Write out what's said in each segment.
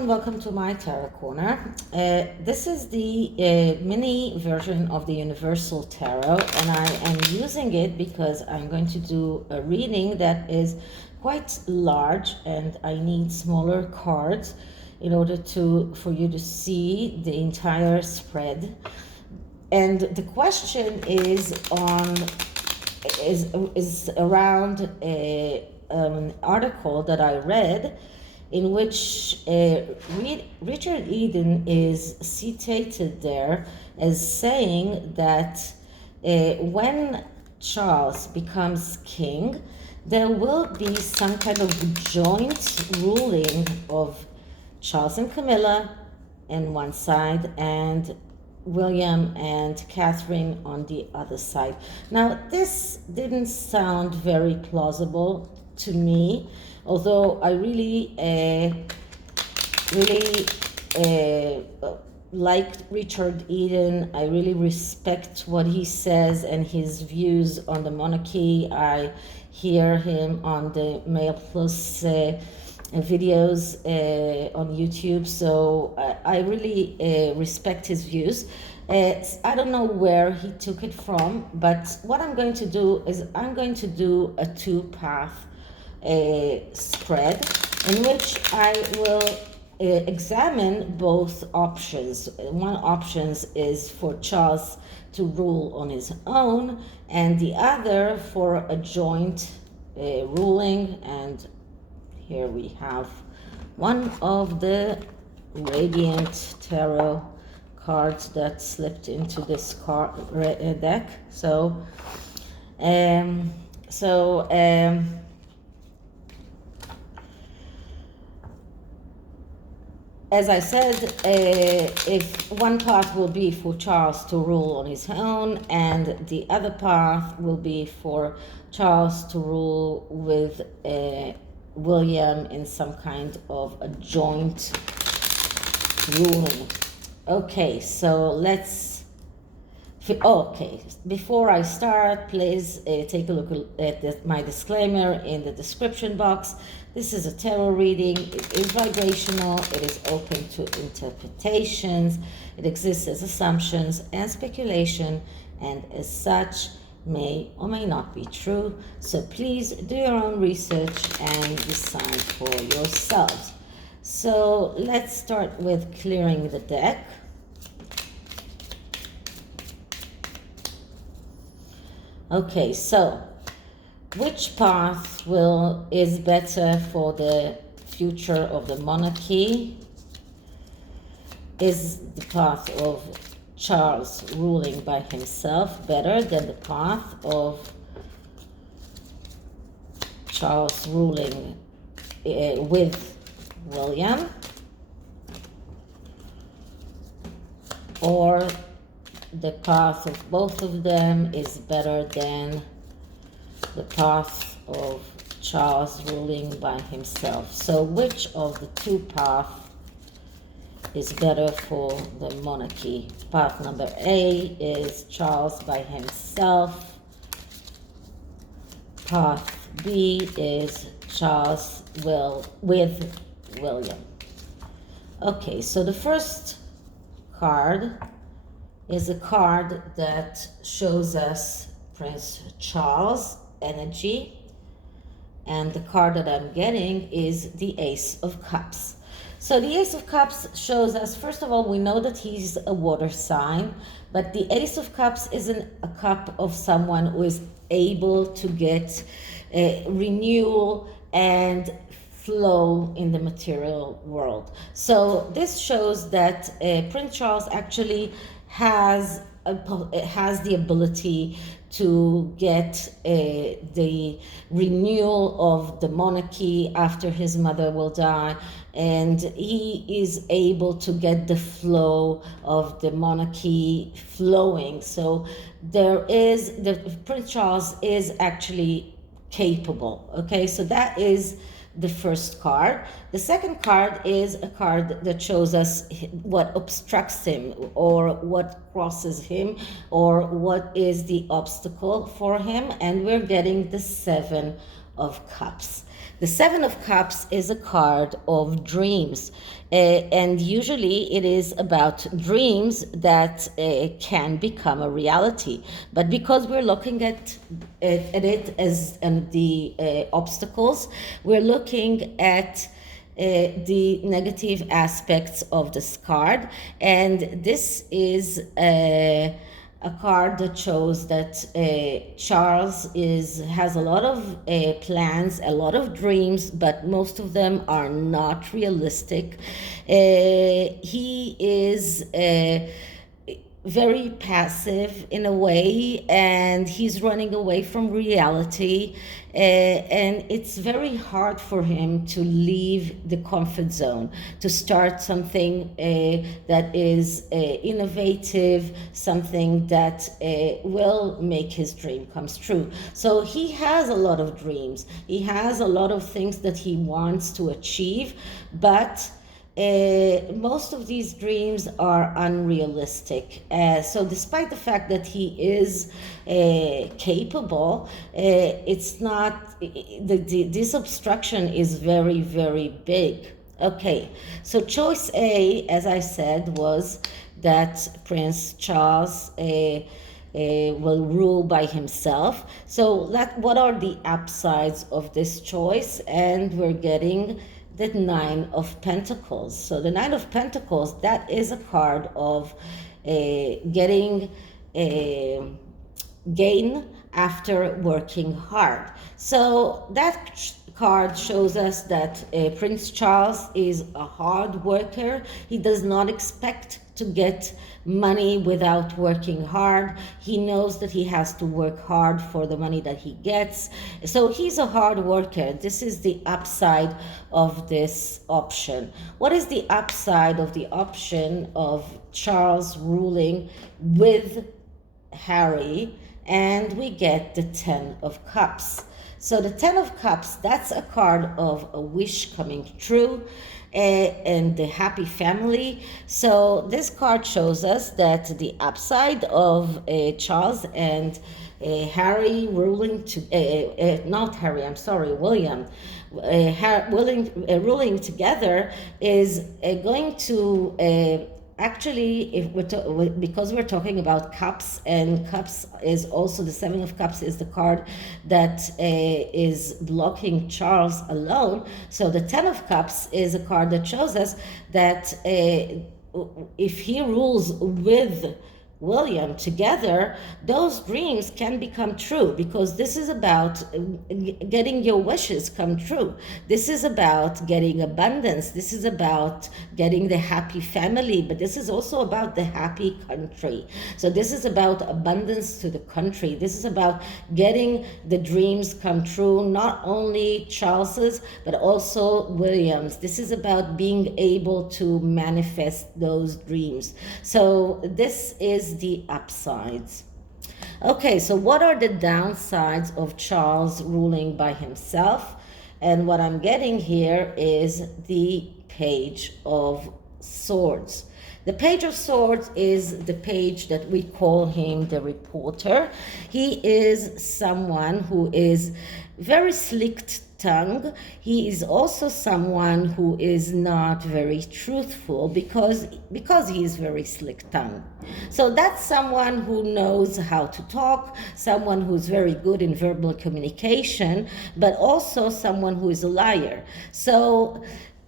and welcome to my Tarot Corner. This is the mini version of the Universal Tarot, and I am using it because I'm going to do a reading that is quite large, and I need smaller cards in order for you to see the entire spread. And the question is around an article that I read, in which Richard Eden is citated there as saying that when Charles becomes king, there will be some kind of joint ruling of Charles and Camilla on one side and William and Catherine on the other side. Now, this didn't sound very plausible to me, although I really like Richard Eden. I really respect what he says and his views on the monarchy. I hear him on the Mail Plus videos on YouTube, so I really respect his views. I don't know where he took it from, but what I'm going to do is I'm going to do a two-path spread in which I will examine both options. One option is for Charles to rule on his own, and the other for a joint ruling. And here we have one of the Radiant Tarot cards that slipped into this deck. As I said, if one path will be for Charles to rule on his own, and the other path will be for Charles to rule with William in some kind of a joint ruling. Okay, so before I start, please take a look at my disclaimer in the description box. This is a tarot reading. It is vibrational. It is open to interpretations. It exists as assumptions and speculation, and as such may or may not be true. So please do your own research and decide for yourselves. So let's start with clearing the deck. Okay, so which path is better for the future of the monarchy? Is the path of Charles ruling by himself better than the path of Charles ruling with William? Or the path of both of them is better than the path of Charles ruling by himself? So which of the two paths is better for the monarchy? Path number A is Charles by himself. Path B is Charles with William. Okay, so the first card is a card that shows us Prince Charles energy, and the card that I'm getting is the Ace of Cups. So the Ace of Cups shows us, first of all, we know that he's a water sign, but the Ace of Cups isn't a cup of someone who is able to get renewal and flow in the material world. So this shows that Prince Charles actually has the ability to get the renewal of the monarchy after his mother will die, and he is able to get the flow of the monarchy flowing. So Prince Charles is actually capable. Okay, so that is the first card. The second card is a card that shows us what obstructs him, or what crosses him, or what is the obstacle for him, and we're getting the Seven of Cups. The Seven of Cups is a card of dreams, and usually it is about dreams that can become a reality. But because we're looking at it as the obstacles, we're looking at the negative aspects of this card, and this is a card that shows that Charles has a lot of plans, a lot of dreams, but most of them are not realistic. He is very passive in a way, and he's running away from reality, and it's very hard for him to leave the comfort zone, to start something that is innovative, something that will make his dream comes true. So he has a lot of dreams, he has a lot of things that he wants to achieve, but most of these dreams are unrealistic. So despite the fact that he is capable, it's not, this obstruction is very, very big. Okay, so choice A, as I said, was that Prince Charles will rule by himself. So what are the upsides of this choice? And we're getting the Nine of Pentacles. So the Nine of Pentacles, that is a card of getting gain after working hard. So that card shows us that Prince Charles is a hard worker. He does not expect to get money without working hard. He knows that he has to work hard for the money that he gets. So he's a hard worker. This is the upside of this option. What is the upside of the option of Charles ruling with Harry? And we get the Ten of Cups. So the Ten of Cups, that's a card of a wish coming true, and the happy family. So this card shows us that the upside of Charles and Harry ruling to not Harry, I'm sorry, William, ruling together is going to actually, if because we're talking about cups, and cups is also the Seven of Cups is the card that is blocking Charles alone. So the Ten of Cups is a card that shows us that if he rules with William together, those dreams can become true, because this is about getting your wishes come true. This is about getting abundance. This is about getting the happy family, but this is also about the happy country. So this is about abundance to the country. This is about getting the dreams come true, not only Charles's, but also William's. This is about being able to manifest those dreams. So this is the upsides. Okay, so what are the downsides of Charles ruling by himself? And what I'm getting here is the Page of Swords. The Page of Swords is the page that we call him the reporter. He is someone who is very slick-tongued. He is also someone who is not very truthful because he is very slick-tongued. So that's someone who knows how to talk, someone who's very good in verbal communication, but also someone who is a liar. So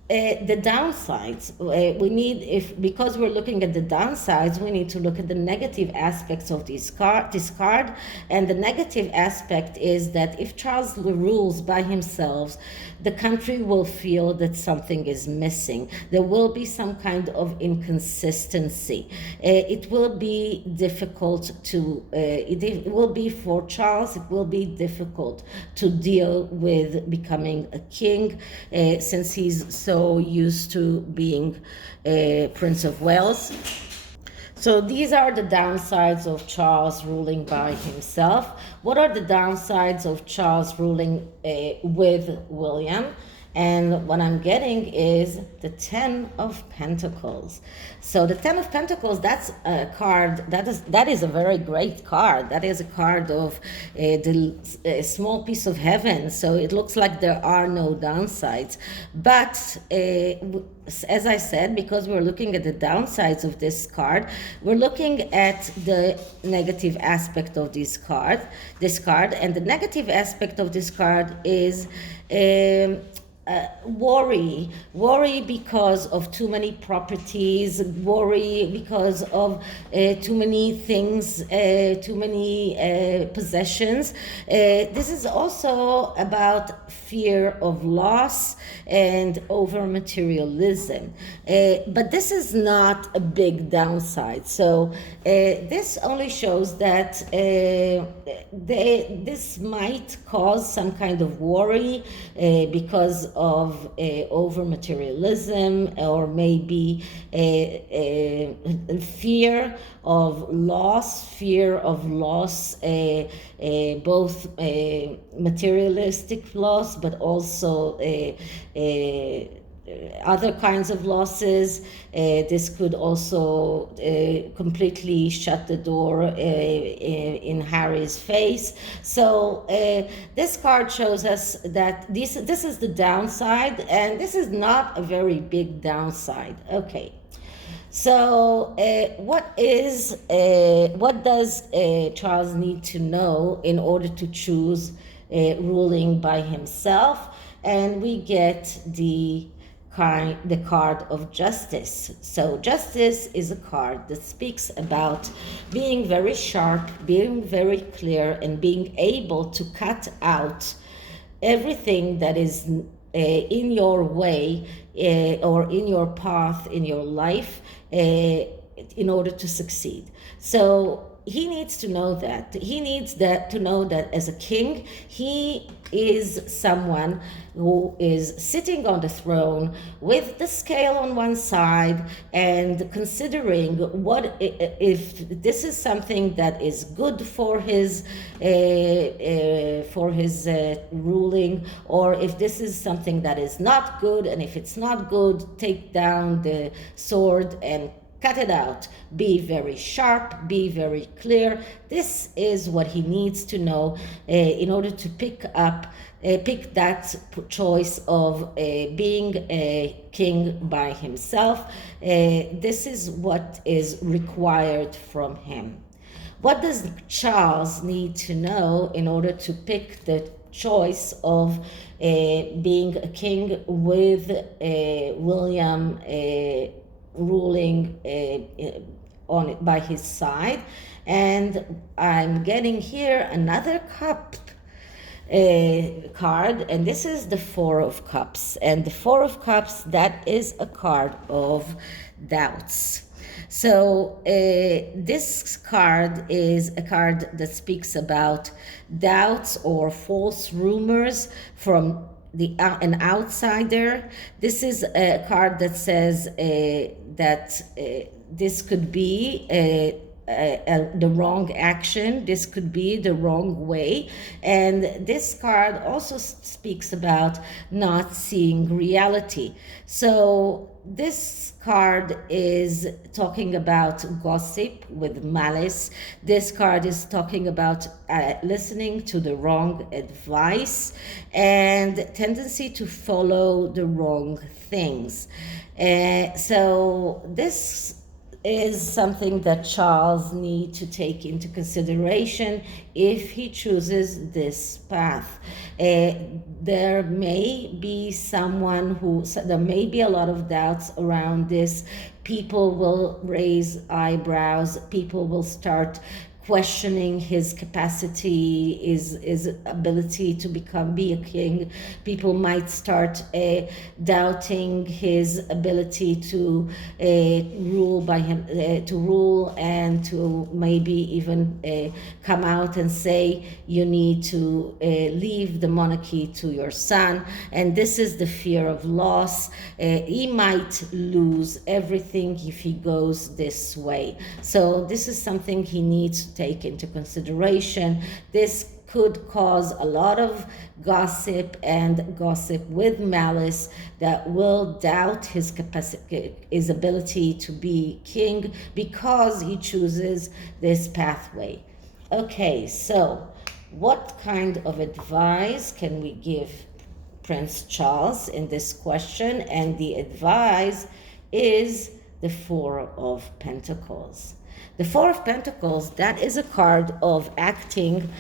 the downsides, we need, because we're looking at the downsides, we need to look at the negative aspects of this card. And the negative aspect is that if Charles rules by himself, the country will feel that something is missing. There will be some kind of inconsistency. It will be difficult to, it will be for Charles, it will be difficult to deal with becoming a king, since he's so used to being Prince of Wales. So these are the downsides of Charles ruling by himself. What are the downsides of Charles ruling with William? And what I'm getting is the Ten of Pentacles. So the Ten of Pentacles, that's a card, that is a very great card. That is a card of a small piece of heaven. So it looks like there are no downsides. But as I said, because we're looking at the downsides of this card, we're looking at the negative aspect of this card, and the negative aspect of this card is worry because of too many properties, worry because of too many things, too many possessions. This is also about fear of loss and over materialism. But this is not a big downside. So this only shows that this might cause some kind of worry because of over materialism, or maybe fear of loss, both materialistic loss, but also other kinds of losses. This could also completely shut the door in Harry's face. So this card shows us that this is the downside, and this is not a very big downside. Okay. So what does Charles need to know in order to choose ruling by himself? And we get the card of justice. So justice is a card that speaks about being very sharp, being very clear, and being able to cut out everything that is in your way or in your path in your life in order to succeed. So he needs to know that. He needs to know that as a king, he is someone who is sitting on the throne with the scale on one side and considering what if this is something that is good for his ruling, or if this is something that is not good, and if it's not good, take down the sword and cut it out. Be very sharp, be very clear. This is what he needs to know in order to pick that choice of being a king by himself. This is what is required from him. What does Charles need to know in order to pick the choice of being a king with William ruling on it by his side? And I'm getting here another cup card, and this is the Four of Cups. And the Four of Cups, that is a card of doubts. So this card is a card that speaks about doubts or false rumors from an outsider. This is a card that says that this could be the wrong action, this could be the wrong way. And this card also speaks about not seeing reality. So this card is talking about gossip with malice. This card is talking about listening to the wrong advice and tendency to follow the wrong things. So this is something that Charles needs to take into consideration if he chooses this path. There may be there may be a lot of doubts around this. People will raise eyebrows. People will start questioning his capacity, his ability to be a king. People might start doubting his ability to rule and to maybe even come out and say you need to leave the monarchy to your son. And this is the fear of loss. He might lose everything if he goes this way. So this is something he needs take into consideration. This could cause a lot of gossip, and gossip with malice that will doubt his capacity, his ability to be king, because he chooses this pathway. Okay, so what kind of advice can we give Prince Charles in this question? And the advice is the Four of Pentacles. The Four of Pentacles, that is a card of acting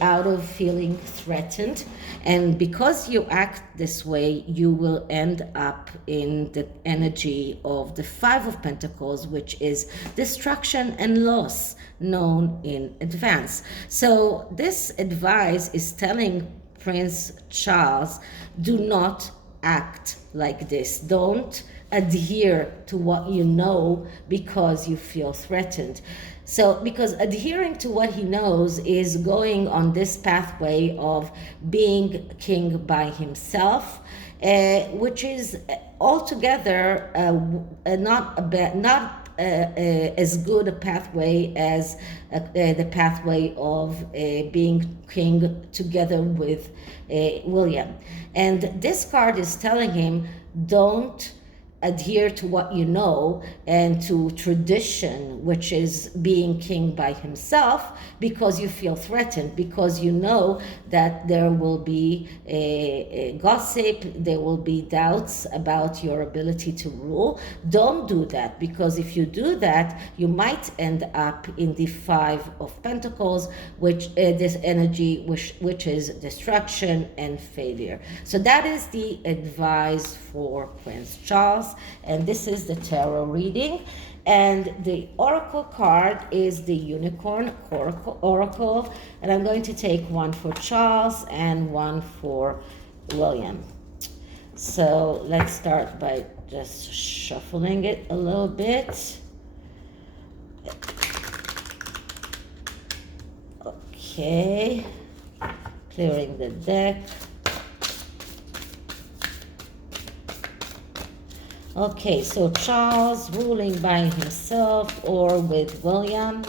out of feeling threatened, and because you act this way, you will end up in the energy of the Five of Pentacles, which is destruction and loss known in advance. So this advice is telling Prince Charles, do not act like this. Don't adhere to what you know because you feel threatened. So, because adhering to what he knows is going on this pathway of being king by himself, which is altogether not as good a pathway as the pathway of being king together with William. And this card is telling him, don't adhere to what you know and to tradition, which is being king by himself, because you feel threatened, because you know that there will be a gossip, there will be doubts about your ability to rule. Don't do that, because if you do that, you might end up in the Five of Pentacles, which this energy which is destruction and failure. So that is the advice for Prince Charles, and this is the tarot reading. And the oracle card is the unicorn oracle, and I'm going to take one for Charles and one for William. So let's start by just shuffling it a little bit. Okay, clearing the deck. Okay, so Charles ruling by himself or with William.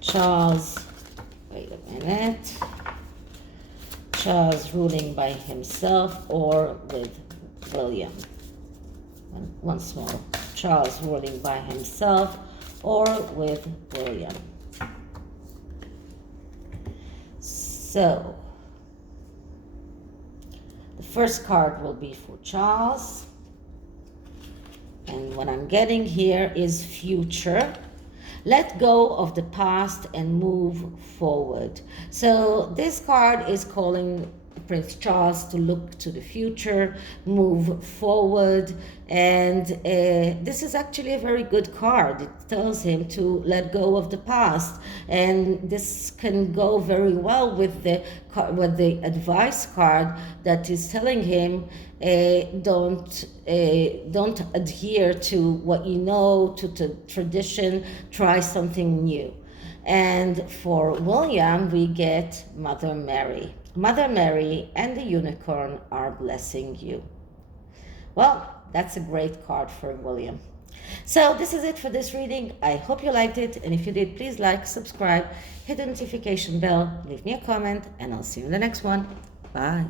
Charles, wait a minute. Charles ruling by himself or with William. Once more. Charles ruling by himself or with William. So, the first card will be for Charles. And what I'm getting here is future. Let go of the past and move forward. So this card is calling Prince Charles to look to the future, move forward, and this is actually a very good card. It tells him to let go of the past, and this can go very well with the advice card that is telling him don't adhere to what you know, to the tradition, try something new. And for William, we get Mother Mary. Mother Mary and the unicorn are blessing you. Well, that's a great card for William. So this is it for this reading. I hope you liked it, and if you did, please like, subscribe, hit the notification bell, leave me a comment, and I'll see you in the next one. Bye.